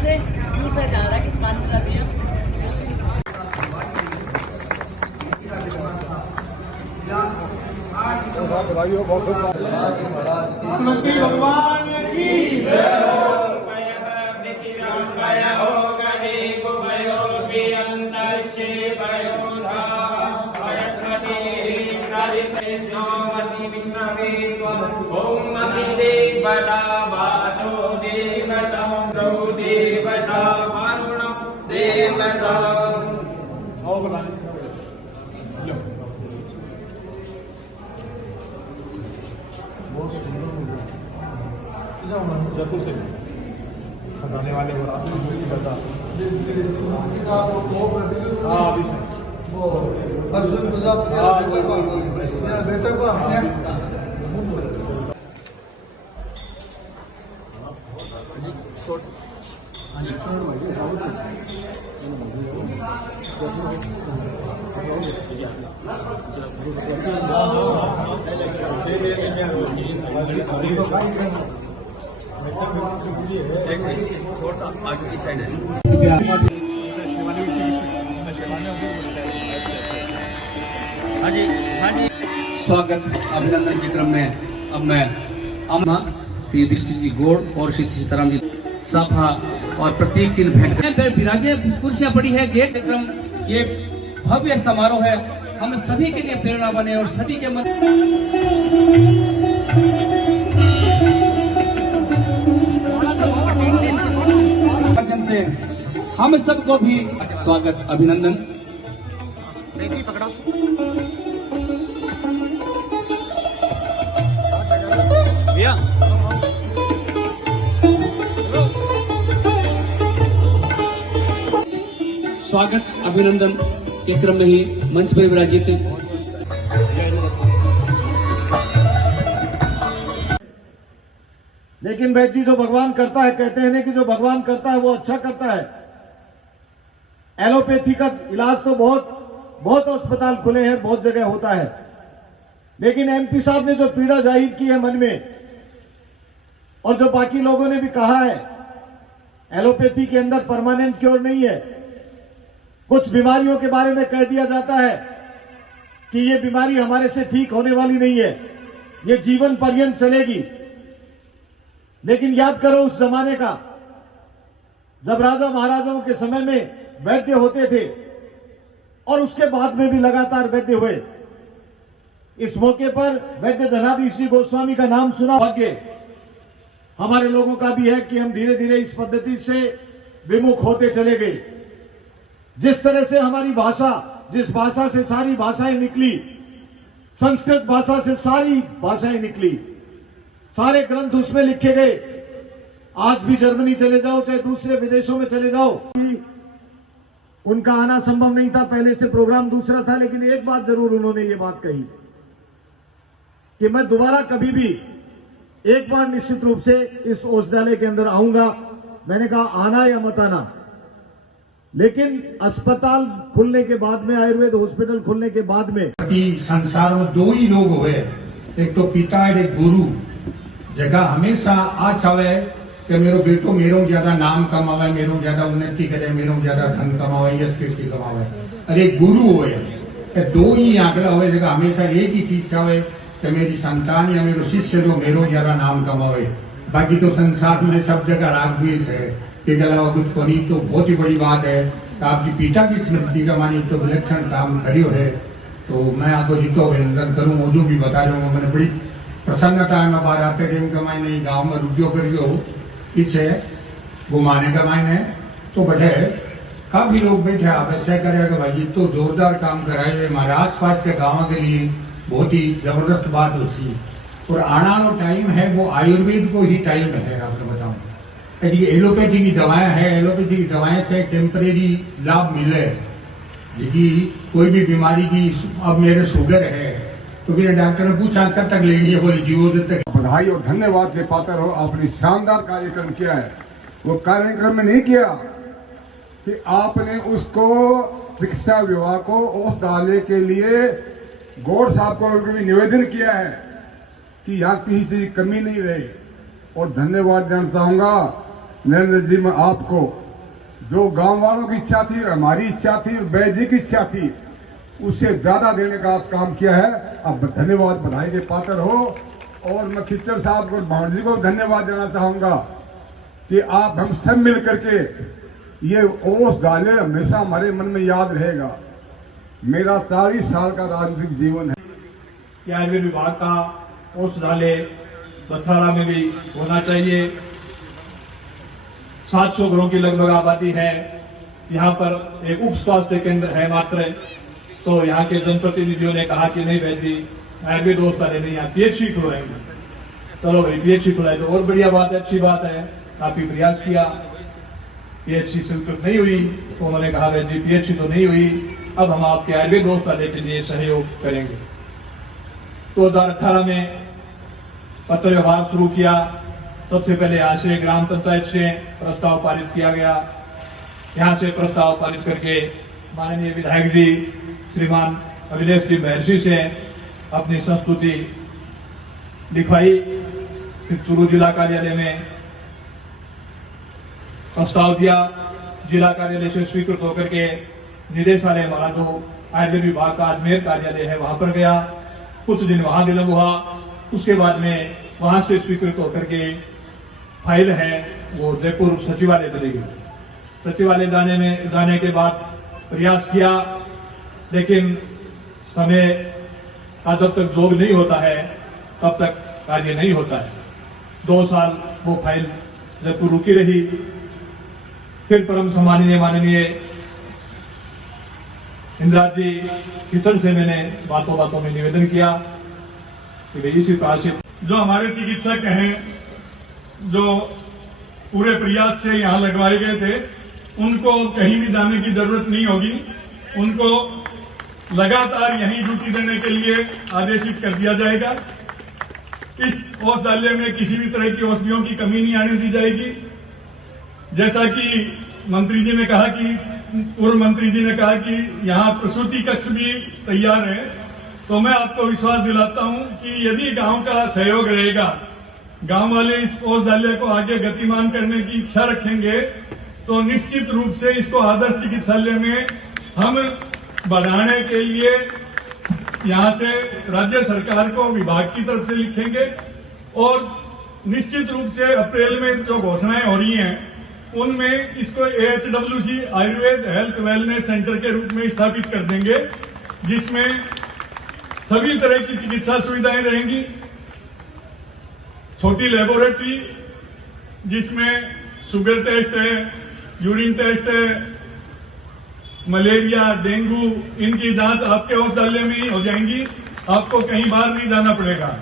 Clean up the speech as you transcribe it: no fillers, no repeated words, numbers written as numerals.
से दूर से जा रहा है, किस मान बता दिया। मुख्यमंत्री भगवान की ओम देवता वादो देवतम गौ देवता वरुण देवता। जयपुर से बताने वाले हो अर्जुन प्रजापति बेटे को आगे की साइड है। हाँ जी, हाँ जी। स्वागत अभिनंदन के क्रम में अब मैं अम्मा श्री दृष्टि जी गौड़ और श्री सीताराम जी सभा और प्रतीक चिन्ह भेंट विराजे कुर्सियां पड़ी है। गेट क्रम ये भव्य समारोह है, हम सभी के लिए प्रेरणा बने और सभी के माध्यम से हम सबको भी स्वागत अभिनंदन। स्वागत अभिनंदन के क्रम में ही मंच पर विराजित लेकिन भाई जी जो भगवान करता है, कहते हैं कि जो भगवान करता है वो अच्छा करता है। एलोपैथी का इलाज तो बहुत अस्पताल खुले हैं, बहुत जगह होता है, लेकिन एमपी साहब ने जो पीड़ा जाहिर की है मन में, और जो बाकी लोगों ने भी कहा है, एलोपैथी के अंदर परमानेंट क्योर नहीं है। कुछ बीमारियों के बारे में कह दिया जाता है कि ये बीमारी हमारे से ठीक होने वाली नहीं है, ये जीवन पर्यंत चलेगी। लेकिन याद करो उस जमाने का, जब राजा महाराजाओं के समय में वैद्य होते थे और उसके बाद में भी लगातार वैद्य हुए। इस मौके पर वैद्य धनाधीश जी गोस्वामी का नाम सुना। भाग्य हमारे लोगों का भी है कि हम धीरे धीरे इस पद्धति से विमुख होते चले गए। जिस तरह से हमारी भाषा, जिस भाषा से सारी भाषाएं निकली, संस्कृत भाषा से सारी भाषाएं निकली, सारे ग्रंथ उसमें लिखे गए। आज भी जर्मनी चले जाओ, चाहे दूसरे विदेशों में चले जाओ, उनका आना संभव नहीं था, पहले से प्रोग्राम दूसरा था। लेकिन एक बात जरूर उन्होंने ये बात कही कि मैं दोबारा कभी भी एक बार निश्चित रूप से इस औषधालय के अंदर आऊंगा। मैंने कहा आना या मत आना, लेकिन अस्पताल खुलने के बाद में, आयुर्वेद हॉस्पिटल खुलने के बाद में, संसार में दो ही लोग हुए, एक तो पिता और एक गुरु। जगह हमेशा आ चाहे कि मेरो बेटो मेरो ज्यादा नाम कमावे, मेरो ज्यादा उन्नति करे, मेरो ज्यादा धन कमावे, यश कीर्ति कमावे। अरे गुरु होए दो ही आंकड़ा हुए, जगह हमेशा एक ही चीज चाहे कि मेरी संतान या मेरो शिष्य जो मेरो ज्यादा नाम कमावे। बाकी तो संसार में सब जगह राग द्वेष है, के अलावा कुछ को नहीं। तो बहुत ही बड़ी बात है कि आपकी पिता की स्मृति का मानी तो विलक्षण काम करियो है। तो मैं आपको जीतो अभिनंदन करूं। वो जो भी बता रहा हूँ, मैंने बड़ी प्रसन्नता है। मैं बाहर आते के मायने गाँव में रुपयो करियो पीछे घुमाने का मायने तो बैठे काफी लोग बैठे, आप ऐसा करेगा भाई तो जोरदार काम कराए। हमारे आस पास के गाँव के लिए बहुत ही जबरदस्त बात होती। और आना जो टाइम है वो आयुर्वेद को ही टाइम है। आपको बताऊं एलोपैथी की दवाएं है, एलोपैथी की दवाएं से टेम्परेरी लाभ मिले। जी कोई भी बीमारी की, अब मेरे शुगर है तो मेरे डॉक्टर ने पूछा कब तक लेनी है, बोली जीवो तक। बधाई और धन्यवाद के पात्र हो। आपने शानदार कार्यक्रम किया है। वो कार्यक्रम में नहीं किया कि आपने उसको शिक्षा विभाग को औषधालय के लिए गौड़ साहब को भी निवेदन किया है कि यहाँ किसी की कमी नहीं रही। और धन्यवाद देना चाहूंगा नरेंद्र जी मैं आपको जो गांव वालों की इच्छा थी, हमारी इच्छा थी, बैद जी की इच्छा थी, उससे ज्यादा देने का आप काम किया है। अब धन्यवाद, बधाई के पात्र हो। और मैं खिच्चर साहब को, भावड़ जी को धन्यवाद देना चाहूंगा कि आप हम सब मिल करके ये ओस डाले, हमेशा हमारे मन में याद रहेगा। मेरा 40 साल का राजनीतिक जीवन है कि आयुर्वेद विभाग का ओस डाले बछाड़ा में भी होना चाहिए। 700 घरों की लगभग आबादी है। यहाँ पर एक उप स्वास्थ्य केंद्र है मात्र, तो यहाँ के जनप्रतिनिधियों ने कहा कि नहीं वैद्य जी आयुर्वेद औषधालय नहीं, यहाँ पीएचसी खुलवाएंगे। चलो भाई पीएचसी खुलाए तो और बढ़िया बात है, अच्छी बात है। काफी प्रयास किया, पीएचसी स्वीकृत नहीं हुई, तो उन्होंने कहा वैद्य जी पीएचसी तो नहीं हुई, अब हम आपके आयुर्वेद औषधालय के लिए सहयोग करेंगे। 2018 में पत्र व्यवहार शुरू किया। सबसे पहले यहाँ से ग्राम पंचायत से प्रस्ताव पारित किया गया। यहाँ से प्रस्ताव पारित करके माननीय विधायक जी श्रीमान अभिलेष जी महर्षि से अपनी संस्तुति लिखवाई। फिर चूरू जिला कार्यालय में प्रस्ताव दिया। जिला कार्यालय से स्वीकृत होकर के निदेशालय हमारा जो आयुर्वेद विभाग का अजमेर कार्यालय है वहां पर गया। कुछ दिन वहां विलंब हुआ। उसके बाद में वहां से स्वीकृत होकर के फाइल है वो जयपुर सचिवालय चली गई। सचिवालय जाने के बाद प्रयास किया, लेकिन समय का जब तक जोग नहीं होता है तब तक कार्य नहीं होता है। 2 साल वो फाइल जयपुर रुकी रही। फिर परम सम्माननीय माननीय इंदिराज जी किचन से मैंने बातों बातों में निवेदन किया कि भाई इसी प्रकार से जो हमारे चिकित्सक हैं, जो पूरे प्रयास से यहाँ लगवाए गए थे, उनको कहीं भी जाने की जरूरत नहीं होगी। उनको लगातार यहीं ड्यूटी देने के लिए आदेशित कर दिया जाएगा। इस औषधालय में किसी भी तरह की औषधियों की कमी नहीं आने दी जाएगी। जैसा कि मंत्री जी ने कहा कि पूर्व मंत्री जी ने कहा कि यहाँ प्रसूति कक्ष भी तैयार है, तो मैं आपको विश्वास दिलाता हूं कि यदि गांव का सहयोग रहेगा, गांव वाले इस औषधालय को आगे गतिमान करने की इच्छा रखेंगे, तो निश्चित रूप से इसको आदर्श चिकित्सालय में हम बढ़ाने के लिए यहां से राज्य सरकार को विभाग की तरफ से लिखेंगे। और निश्चित रूप से अप्रैल में जो घोषणाएं हो रही हैं उनमें इसको AHWC Ayurveda health wellness centre के रूप में स्थापित कर देंगे, जिसमें सभी तरह की चिकित्सा सुविधाएं रहेंगी। छोटी लेबोरेटरी जिसमें शुगर टेस्ट है, यूरिन टेस्ट है, मलेरिया, डेंगू, इनकी जांच आपके औषधालय में ही हो जाएंगी। आपको कहीं बाहर नहीं जाना पड़ेगा।